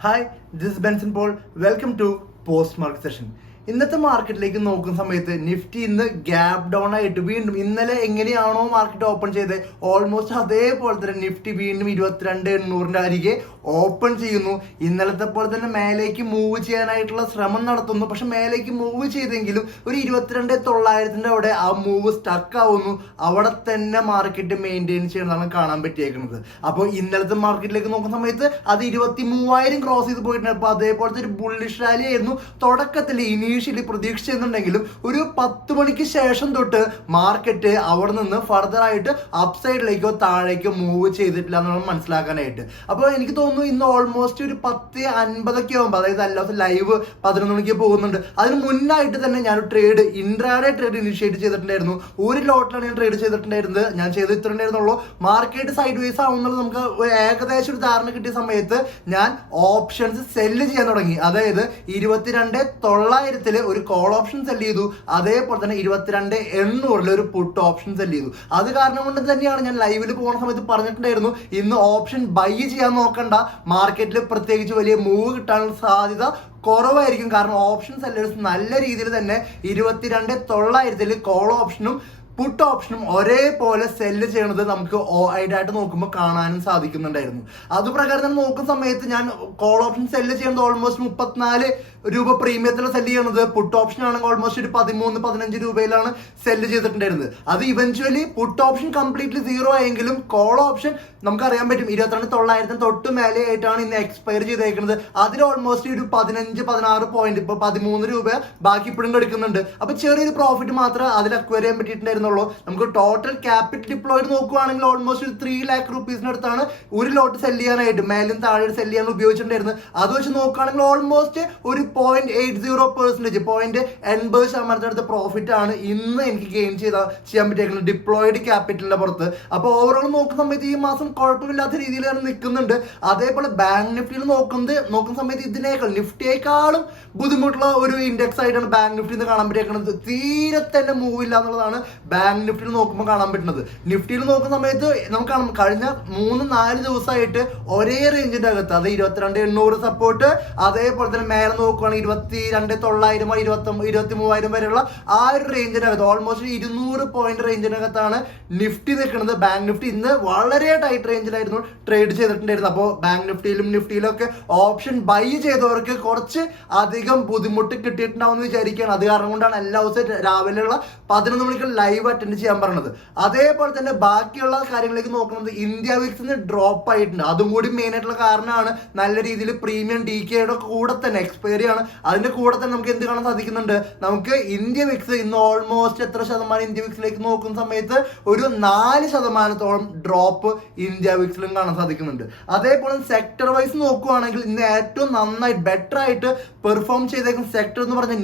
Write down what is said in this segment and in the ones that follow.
Hi, this is Benson Paul. Welcome to Post Market Session. ഇന്നത്തെ മാർക്കറ്റിലേക്ക് നോക്കുന്ന സമയത്ത് നിഫ്റ്റി ഇന്ന് ഗ്യാപ് ഡൗൺ ആയിട്ട് വീണ്ടും ഇന്നലെ എങ്ങനെയാണോ മാർക്കറ്റ് ഓപ്പൺ ചെയ്തത് ഓൾമോസ്റ്റ് അതേപോലെ തന്നെ നിഫ്റ്റി വീണ്ടും 22,800 അരികെ ഓപ്പൺ ചെയ്യുന്നു. ഇന്നലത്തെ പോലെ തന്നെ മേലേക്ക് മൂവ് ചെയ്യാനായിട്ടുള്ള ശ്രമം നടത്തുന്നു. പക്ഷെ മേലേക്ക് മൂവ് ചെയ്തെങ്കിലും ഒരു 22,900 അവിടെ ആ മൂവ് സ്റ്റക്ക് ആവുന്നു. അവിടെ തന്നെ മാർക്കറ്റ് മെയിൻറ്റെയിൻ ചെയ്യുന്നതാണ് കാണാൻ പറ്റിയേക്കുന്നത്. അപ്പോൾ ഇന്നലത്തെ മാർക്കറ്റിലേക്ക് നോക്കുന്ന സമയത്ത് അത് 23,000 ക്രോസ് ചെയ്ത് പോയിട്ടുണ്ട്. അപ്പോൾ അതേപോലത്തെ ഒരു ബുള്ളിഷ് റാലി ആയിരുന്നു തുടക്കത്തിൽ ഇനീഷ്യലി പ്രതീക്ഷിച്ചിരുന്നുണ്ടെങ്കിലും ഒരു 10 മണിക്ക് ശേഷം തൊട്ട് മാർക്കറ്റ് അവിടെ നിന്ന് ഫർദർ ആയിട്ട് അപ്സൈഡിലേക്കോ താഴേക്കോ മൂവ് ചെയ്തിട്ടില്ല എന്നാണ് മനസ്സിലാക്കാനായിട്ട്. അപ്പോൾ എനിക്ക് തോന്നുന്നു ഇന്ന് ഓൾമോസ്റ്റ് ഒരു 10:50 ആകുമ്പോൾ, അതായത് അല്ലാത്ത ലൈവ് 11 മണിക്ക് പോകുന്നുണ്ട്. അതിന് മുന്നായിട്ട് തന്നെ ഞാൻ ട്രേഡ് ഇൻട്രാഡേ ട്രേഡ് ഇനിഷ്യേറ്റ് ചെയ്തിട്ടുണ്ടായിരുന്നു. ഒരു ലോട്ടിലാണ് ഞാൻ ട്രേഡ് ചെയ്തിട്ടുണ്ടായിരുന്നത്. ഞാൻ ചെയ്ത് ഇത്ര ഉണ്ടായിരുന്നുള്ളൂ. മാർക്കറ്റ് സൈഡ് വേസ് ആവുന്നുള്ളത് നമുക്ക് ഏകദേശം ഒരു ധാരണ കിട്ടിയ സമയത്ത് ഞാൻ ഓപ്ഷൻസ് സെല്ല് ചെയ്യാൻ തുടങ്ങി. അതായത് 22,900 ഒരു കോൾ ഓപ്ഷൻ സെല് ചെയ്തു. അതേപോലെ തന്നെ 22,800 ഒരു പുട്ട് ഓപ്ഷൻ സെല് ചെയ്തു. അത് കാരണം കൊണ്ട് തന്നെയാണ് ഞാൻ ലൈവിൽ പോകുന്ന സമയത്ത് പറഞ്ഞിട്ടുണ്ടായിരുന്നു ഇന്ന് ഓപ്ഷൻ ബൈ ചെയ്യാൻ നോക്കണ്ട, മാർക്കറ്റിൽ പ്രത്യേകിച്ച് വലിയ മൂവ് കിട്ടാനുള്ള സാധ്യത കുറവായിരിക്കും. കാരണം ഓപ്ഷൻ സെല്ലേഴ്സ് നല്ല രീതിയിൽ തന്നെ 22,900 കോൾ ഓപ്ഷനും പുട്ട് ഓപ്ഷനും ഒരേപോലെ സെല്ല് ചെയ്യണത് നമുക്ക് ആയിട്ട് നോക്കുമ്പോൾ കാണാനും സാധിക്കുന്നുണ്ടായിരുന്നു. അതുപ്രകാരം തന്നെ നോക്കുന്ന സമയത്ത് ഞാൻ കോൾ ഓപ്ഷൻ സെല്ല് ചെയ്യുന്നത് ഓൾമോസ്റ്റ് 34 രൂപ പ്രീമിയത്തിൽ സെല്ല് ചെയ്യണത്. പുട്ട് ഓപ്ഷൻ ആണെങ്കിൽ ഓൾമോസ്റ്റ് ഒരു 13-15 രൂപയിലാണ് സെല്ല് ചെയ്തിട്ടുണ്ടായിരുന്നത്. അത് eventually put option completely zero ആയെങ്കിലും കോൾ ഓപ്ഷൻ നമുക്കറിയാൻ പറ്റും 22,900 തൊട്ട് മേലെ ആയിട്ടാണ് ഇന്ന് എക്സ്പയർ ചെയ്തേക്കുന്നത്. അതിൽ ഓൾമോസ്റ്റ് ഒരു 15-16 പോയിന്റ്, ഇപ്പൊ 13 രൂപ ബാക്കി ഇപ്പോഴും എടുക്കുന്നുണ്ട്. അപ്പൊ ചെറിയൊരു പ്രോഫിറ്റ് മാത്രമേ അതിൽ അക്വയർ ചെയ്യാൻ പറ്റിയിട്ടുണ്ടായിരുന്നുള്ളൂ. നമുക്ക് ടോട്ടൽ ക്യാപിറ്റൽ ഡിപ്ലോയിഡ് നോക്കുകയാണെങ്കിൽ ഓൾമോസ്റ്റ് ഒരു 3 lakh റുപ്പീസിനടുത്താണ് ഒരു ലോട്ട് സെല് ചെയ്യാനായിട്ട് മേലും താഴെ സെല് ചെയ്യാൻ ഉപയോഗിച്ചിട്ടുണ്ടായിരുന്നത്. അത് വെച്ച് നോക്കുകയാണെങ്കിൽ ഓൾമോസ്റ്റ് ഒരു 0.80%, 0.80% പ്രോഫിറ്റ് ആണ് ഇന്ന് എനിക്ക് ഗെയിൻ ചെയ്യാൻ പറ്റിയേക്കുന്നത് ഡിപ്ലോയിഡ് ക്യാപിറ്റലിന്റെ പുറത്ത്. അപ്പോൾ ഓവറോൾ നോക്കുന്ന സമയത്ത് ഈ മാസം കുഴപ്പമില്ലാത്ത രീതിയിലാണ് നിൽക്കുന്നുണ്ട്. അതേപോലെ ബാങ്ക് നിഫ്റ്റിയിൽ നോക്കുന്ന സമയത്ത് ഇതിനേക്കാൾ നിഫ്റ്റിയേക്കാളും ബുദ്ധിമുട്ടുള്ള ഒരു ഇൻഡെക്സ് ആയിട്ടാണ് ബാങ്ക് നിഫ്റ്റി കാണാൻ പറ്റിയേക്കുന്നത്. തീരെ തന്നെ മൂവ് ഇല്ല എന്നുള്ളതാണ് ബാങ്ക് നിഫ്റ്റിയിൽ നോക്കുമ്പോൾ കാണാൻ പറ്റുന്നത്. നിഫ്റ്റിയിൽ നോക്കുന്ന സമയത്ത് നമുക്ക് കാണാം കഴിഞ്ഞ 3-4 ദിവസമായിട്ട് ഒരേ റേഞ്ചിന്റെ അകത്ത്, അത് 22,800 സപ്പോർട്ട്, അതേപോലെ തന്നെ മേലെ നോക്കുകയാണെങ്കിൽ 22,900, 23,000 വരെയുള്ള ആ ഒരു റേഞ്ചിനകത്ത് ഓൾമോസ്റ്റ് 200 പോയിന്റ് റേഞ്ചിനകത്താണ് നിഫ്റ്റി നിൽക്കുന്നത്. ബാങ്ക് നിഫ്റ്റി ഇന്ന് വളരെ ടൈറ്റ് റേഞ്ചിലായിരുന്നു ട്രേഡ് ചെയ്തിട്ടുണ്ടായിരുന്നത്. അപ്പോൾ ബാങ്ക് നിഫ്റ്റിയിലും ഒക്കെ ഓപ്ഷൻ ബൈ ചെയ്തവർക്ക് കുറച്ച് അധികം ബുദ്ധിമുട്ട് കിട്ടിയിട്ടുണ്ടാവും എന്ന് വിചാരിക്കുകയാണ്. അത് കാരണം കൊണ്ടാണ് എല്ലാ ദിവസവും രാവിലെയുള്ള 11 മണിക്ക് ലൈവ് അറ്റൻഡ് ചെയ്യാൻ പറഞ്ഞത്. അതേപോലെ തന്നെ ബാക്കിയുള്ള കാര്യങ്ങളിലേക്ക് നോക്കുന്നത് ഇന്ത്യ വിക്സിന് ഡ്രോപ്പ് ആയിട്ടുണ്ട്. അതും കൂടി മെയിൻ ആയിട്ടുള്ള കാരണമാണ്. നല്ല രീതിയിൽ പ്രീമിയം DKയുടെ കൂടെ തന്നെ എക്സ്പയറി ആണ്. അതിന്റെ കൂടെ തന്നെ നമുക്ക് എന്ത് കാണാൻ സാധിക്കുന്നുണ്ട്, നമുക്ക് ഇന്ത്യ വിക്സ് ഇന്ന് ഓൾമോസ്റ്റ് എത്ര ശതമാനം ഇന്ത്യ വിക്സിലേക്ക് നോക്കുന്ന സമയത്ത് ഒരു 4% ഡ്രോപ്പ് ഇന്ത്യ വിക്സിലും കാണാൻ സാധിക്കുന്നുണ്ട്. അതേപോലെ സെക്ടർ വൈസ് നോക്കുകയാണെങ്കിൽ ഇന്ന് ഏറ്റവും നന്നായി ബെറ്റർ ആയിട്ട് പെർഫോം ചെയ്തേക്കുന്ന സെക്ടർ എന്ന് പറഞ്ഞ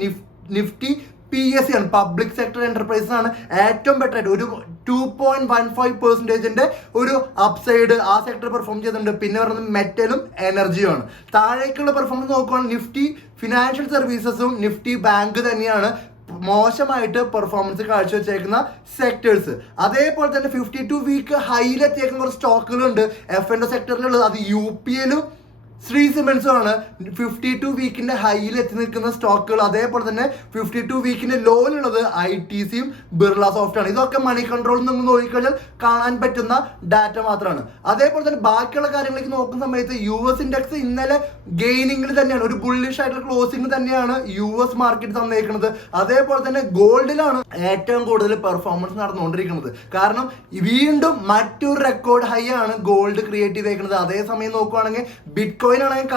നിഫ്റ്റി PSE ആണ്, പബ്ലിക് സെക്ടർ എന്റർപ്രൈസ് ആണ് ഏറ്റവും ബെറ്റർ ആയിട്ട് ഒരു 2.15% ഒരു അപ്സൈഡ് ആ സെക്ടർ പെർഫോം ചെയ്തിട്ടുണ്ട്. പിന്നെ പറയുന്നത് മെറ്റലും എനർജിയുമാണ്. താഴേക്കുള്ള പെർഫോമൻസ് നോക്കുകയാണെങ്കിൽ നിഫ്റ്റി ഫിനാൻഷ്യൽ സർവീസസും നിഫ്റ്റി ബാങ്ക് തന്നെയാണ് മോശമായിട്ട് പെർഫോമൻസ് കാഴ്ചവെച്ചേക്കുന്ന സെക്ടേഴ്സ്. അതേപോലെ തന്നെ 52 വീക്ക് ഹൈയിലെത്തിയേക്കുന്ന കുറച്ച് സ്റ്റോക്കുകളുണ്ട് F&O സെക്ടറിലുള്ളത്. അത് UPLും ശ്രീ സിമെന്റ്സും ആണ് 52 വീക്കിന്റെ ഹൈയിൽ എത്തി നിൽക്കുന്ന സ്റ്റോക്കുകൾ. അതേപോലെ തന്നെ 52 വീക്കിന്റെ ലോയിലുള്ളത് ITCയും ബിർള സോഫ്റ്റ് ആണ്. ഇതൊക്കെ മണി കൺട്രോളിൽ നിന്ന് നോക്കിക്കഴിഞ്ഞാൽ കാണാൻ പറ്റുന്ന ഡാറ്റ മാത്രമാണ്. അതേപോലെ തന്നെ ബാക്കിയുള്ള കാര്യങ്ങളിലേക്ക് നോക്കുന്ന സമയത്ത് US ഇൻഡെക്സ് ഇന്നലെ ഗെയിനിങ്ങിൽ തന്നെയാണ്, ഒരു ബുള്ളിഷ് ആയിട്ടുള്ള ക്ലോസിംഗ് തന്നെയാണ് US മാർക്കറ്റ് തന്നേക്കുന്നത്. അതേപോലെ തന്നെ ഗോൾഡിലാണ് ഏറ്റവും കൂടുതൽ പെർഫോമൻസ് നടന്നുകൊണ്ടിരിക്കുന്നത്. കാരണം വീണ്ടും മറ്റൊരു റെക്കോർഡ് ഹൈ ആണ് ഗോൾഡ് ക്രിയേറ്റ് ചെയ്തേക്കുന്നത്. അതേസമയം നോക്കുകയാണെങ്കിൽ ബിറ്റ്കോയിൻ ആണെങ്കിൽ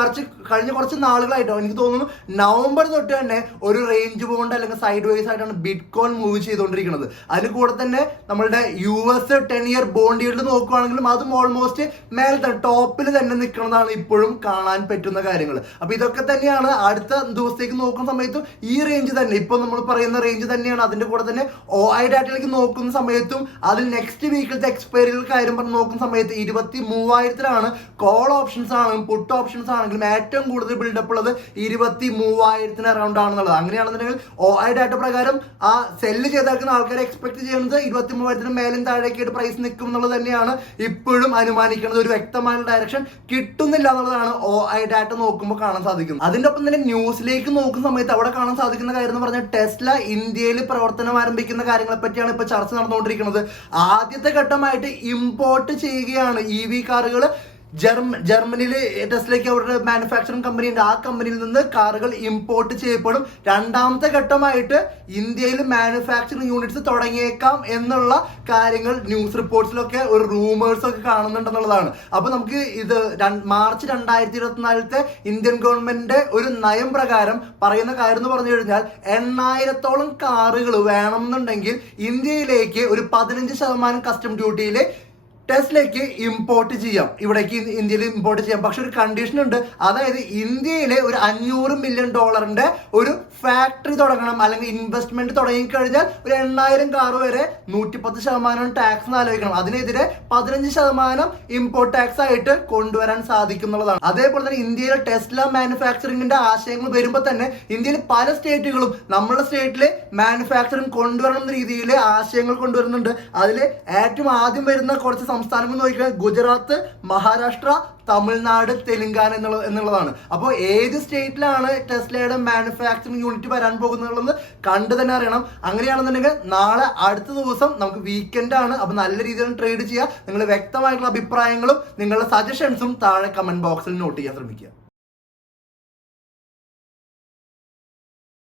കഴിഞ്ഞ കുറച്ച് നാളുകളായിട്ടോ എനിക്ക് തോന്നുന്നു നവംബർ തൊട്ട് തന്നെ ഒരു റേഞ്ച് ബോണ്ട് അല്ലെങ്കിൽ സൈഡ് വേസ് ആയിട്ടാണ് ബിറ്റ്കോയിൻ മൂവ് ചെയ്തുകൊണ്ടിരിക്കുന്നത്. അതിൽ കൂടെ തന്നെ നമ്മളുടെ US 10-year ബോണ്ട് ഈൽഡ് നോക്കുകയാണെങ്കിലും അതും ഓൾമോസ്റ്റ് മേലത്തെ ടോപ്പിൽ തന്നെ നിൽക്കുന്നതാണ് ഇപ്പോഴും കാണാൻ പറ്റുന്ന കാര്യങ്ങൾ. അപ്പൊ ഇതൊക്കെ തന്നെയാണ് അടുത്ത ദിവസത്തേക്ക് നോക്കുന്ന സമയത്തും ഈ റേഞ്ച് തന്നെ, ഇപ്പൊ നമ്മൾ പറയുന്ന റേഞ്ച് തന്നെയാണ്. അതിന്റെ കൂടെ തന്നെ OI ഡാറ്റയിലേക്ക് നോക്കുന്ന സമയത്തും അതിൽ നെക്സ്റ്റ് വീക്കിലത്തെ എക്സ്പയറികൾ കാര്യം പറഞ്ഞ് നോക്കുന്ന സമയത്ത് 23,000 കോൾ ഓപ്ഷൻസ് ആണ്, പുട്ട് ഓപ്ഷൻസ് ആണെങ്കിലും ഏറ്റവും കൂടുതൽ ബിൽഡപ്പ് ഉള്ളത് 23,000 അറൗണ്ട് ആണെന്നുള്ളത്. അങ്ങനെയാണെന്നുണ്ടെങ്കിൽ OI ഡാറ്റ പ്രകാരം ആ സെല്ല് ചെയ്തേക്കുന്ന ആൾക്കാരെ എക്സ്പെക്ട് ചെയ്യുന്നത് 23,000 മേലും താഴേക്കായിട്ട് പ്രൈസ് നിൽക്കും എന്നുള്ളത് തന്നെയാണ് ഇപ്പോഴും അനുമാനിക്കുന്നത്. ഒരു വ്യക്തമായ ഡയറക്ഷൻ കിട്ടുന്നില്ല എന്നുള്ളതാണ് OI ഡാറ്റ നോക്കുമ്പോൾ കാണാൻ സാധിക്കുന്നത്. അതിന്റെ ഒപ്പം തന്നെ ന്യൂസിലേക്ക് നോക്കുന്ന സമയത്ത് അവിടെ കാണാൻ സാധിക്കുന്ന കാര്യം എന്ന് പറഞ്ഞാൽ ടെസ്ല ഇന്ത്യയിൽ പ്രവർത്തനം ആരംഭിക്കുന്ന കാര്യങ്ങളെ പറ്റിയാണ് ഇപ്പൊ ചർച്ച നടന്നുകൊണ്ടിരിക്കുന്നത്. ആദ്യത്തെ ഘട്ടമായിട്ട് ഇമ്പോർട്ട് ചെയ്യുകയാണ് EV കാറുകൾ. ജർമ്മനിയിൽ ടെസ്ലയ്ക്ക് അവരുടെ മാനുഫാക്ചറിംഗ് കമ്പനി ഉണ്ട്. ആ കമ്പനിയിൽ നിന്ന് കാറുകൾ ഇമ്പോർട്ട് ചെയ്യപ്പെടും. രണ്ടാമത്തെ ഘട്ടമായിട്ട് ഇന്ത്യയിൽ മാനുഫാക്ചറിംഗ് യൂണിറ്റ്സ് തുടങ്ങിയേക്കാം എന്നുള്ള കാര്യങ്ങൾ ന്യൂസ് റിപ്പോർട്ട്സിലൊക്കെ ഒരു റൂമേഴ്സ് ഒക്കെ കാണുന്നുണ്ടെന്നുള്ളതാണ്. അപ്പൊ നമുക്ക് ഇത് മാർച്ച് 2024 ഇന്ത്യൻ ഗവൺമെന്റിന്റെ ഒരു നയം പ്രകാരം പറയുന്ന കാര്യം എന്ന് പറഞ്ഞു കഴിഞ്ഞാൽ 8,000-ഓളം കാറുകൾ വേണമെന്നുണ്ടെങ്കിൽ ഇന്ത്യയിലേക്ക് ഒരു 15% കസ്റ്റം ഡ്യൂട്ടിയിൽ ടെസ്ലയ്ക്ക് ഇമ്പോർട്ട് ചെയ്യാം, ഇവിടേക്ക് ഇന്ത്യയിൽ ഇമ്പോർട്ട് ചെയ്യാം. പക്ഷെ ഒരു കണ്ടീഷൻ ഉണ്ട്. അതായത് ഇന്ത്യയിലെ ഒരു $500 മില്യൺ ഒരു ഫാക്ടറി തുടങ്ങണം, അല്ലെങ്കിൽ ഇൻവെസ്റ്റ്മെന്റ് തുടങ്ങിക്കഴിഞ്ഞാൽ ഒരു 8,000 കാർ വരെ 110% ടാക്സ് ആലോചിക്കണം. അതിനെതിരെ 15% ഇമ്പോർട്ട് ടാക്സ് ആയിട്ട് കൊണ്ടുവരാൻ സാധിക്കും എന്നുള്ളതാണ്. അതേപോലെ തന്നെ ഇന്ത്യയിലെ ടെസ്ല മാനുഫാക്ചറിംഗിന്റെ ആശയങ്ങൾ വരുമ്പോൾ തന്നെ ഇന്ത്യയിൽ പല സ്റ്റേറ്റുകളും നമ്മുടെ സ്റ്റേറ്റില് മാനുഫാക്ചറിംഗ് കൊണ്ടുവരണം എന്ന രീതിയിൽ ആശയങ്ങൾ കൊണ്ടുവരുന്നുണ്ട്. അതിൽ ഏറ്റവും ആദ്യം വരുന്ന കുറച്ച് സംസ്ഥാനങ്ങൾ നോക്കിയാൽ ഗുജറാത്ത്, മഹാരാഷ്ട്ര, തമിഴ്നാട്, തെലുങ്കാന എന്നുള്ളതാണ്. അപ്പോൾ ഏത് സ്റ്റേറ്റിലാണ് ടെസ്ലയുടെ മാനുഫാക്ചറിംഗ് യൂണിറ്റ് വരാൻ പോകുന്നത് കണ്ടു തന്നെ അറിയണം. അങ്ങനെയാണെന്നുണ്ടെങ്കിൽ നാളെ അടുത്ത ദിവസം നമുക്ക് വീക്കെൻഡ് ആണ്. അപ്പൊ നല്ല രീതിയിൽ ട്രേഡ് ചെയ്യുക. നിങ്ങൾ വ്യക്തമായിട്ടുള്ള അഭിപ്രായങ്ങളും നിങ്ങളുടെ സജഷൻസും താഴെ കമന്റ് ബോക്സിൽ നോട്ട് ചെയ്യാൻ ശ്രമിക്കുക.